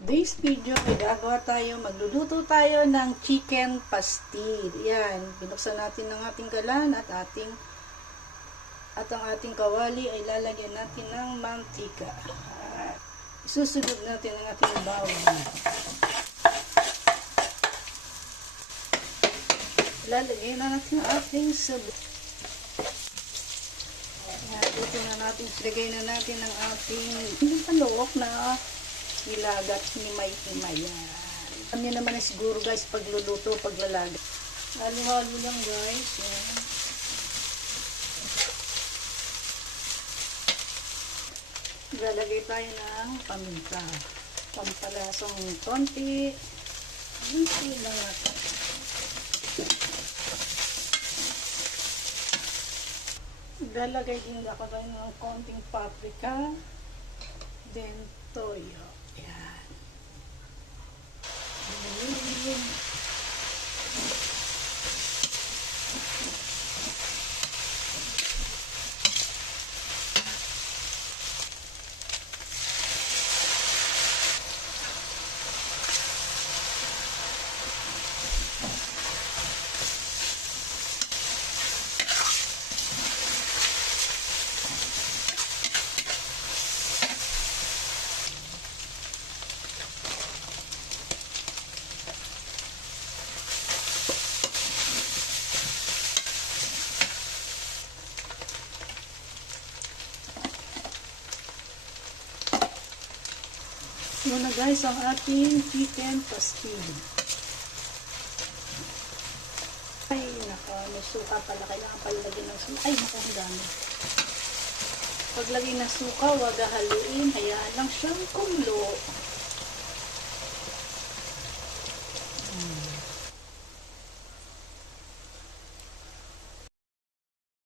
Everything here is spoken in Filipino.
Today's video ay magluluto tayo ng chicken pastil. Yan, binuksan natin ng ating galan at ang ating kawali ay lalagyan natin ng mantika. Isusunod natin ang ating bawang. Lalagyan na natin ang ating sabaw. Luto na natin, ilagay na natin ang ating palok na nilagat himay-himay. Alam niyo naman na siguro guys, pagluluto, paglalaga. Halo-halo lang guys. Yan. Lalagay tayo ng paminta. Pampalasong konti. Konti lang natin. Lalagay din ako tayo ng konting paprika. Then toyo. Yan. Yun na guys ang ating chicken pastil. Ay naka, may suka pala. Kailangan pala lagyan ng suka. Ay naka, ang dami. Paglagay ng suka, wag haluin. Hayaan lang siyang kumulo.